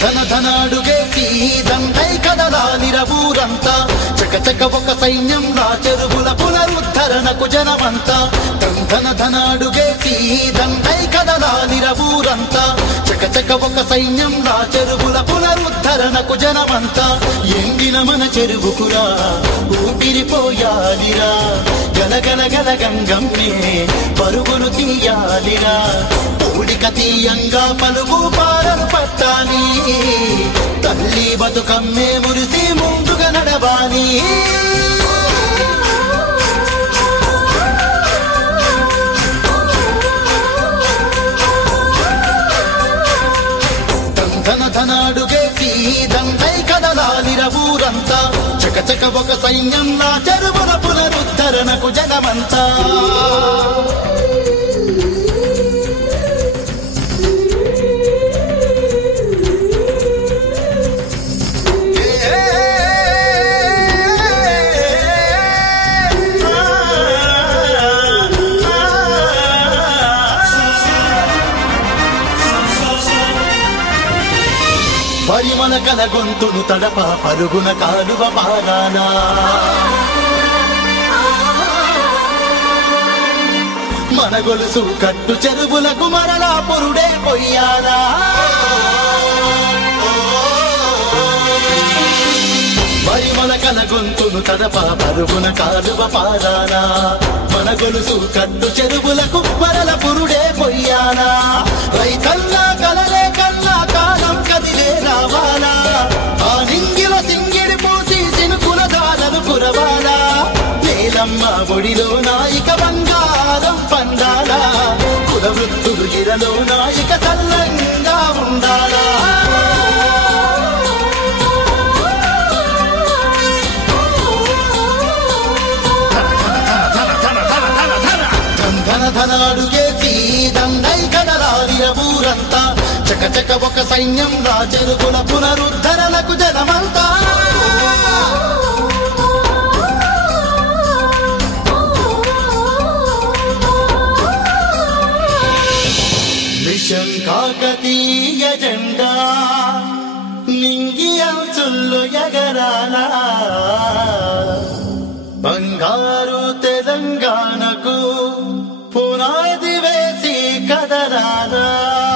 ధన ధనాడుగేసి దండై చక చక ఒక సైన్యం నా చెరువుల పునరుద్ధరణకు జనమంతా. ధన ధనాడుగేసి దండై చక చక ఒక సైన్యం నా చెరువుల పునరుద్ధరణకు జనమంతా. ఎండిన మన చెరువుకురా ఊపిరిపోయాలిరా గలగల గంగమ్మే పరుగులు తీయాలిరా. ఊడిక తీయంగా పలుగు పారలు పట్టాలి. తల్లి బతుకమ్మే మురిసి ముందుగా నడవాలి. దంధన ధనాడుగేసి దండై కదలాలిర ఊరంతా. చకచక ఒక సైన్యంలా చెరువుల పునరుద్ధరణకు జగమంతా. పరిమళ కల గొంతును తడప పరుగున కాలువ పారానా. మన గొలుసు కట్టు చెరువులకు మరలా పొరుడే పొయ్యాలా పరిమళ కల గొంతును తడప పరుగున కాలువ పారానా? మన గొలుసు కట్టు చెరువులకు మరల పురుడే పొయ్యానా? రైతన్నా కలలే కన్నా కాలం కదిలే రావాలా? ఆ నింగిల సింగిడి పోసి సినుకుల దానలు కురవాలా? నేలమ్మ ఒడిలో నాయిక వృత్తులు నాయిక చల్లంగా ఉండాలా? ధన ధనాడుగేసి దండై కదలాలిన ఊరంతా. చకచక ఒక సైన్యం రాజరుగుల పునరుద్ధరణకు జనమంతా. కాకతీయ జెండా నింగి అంచుల్లో ఎగరాల. బంగారు తెలంగాణకు పునాది వేసి కదలాలా.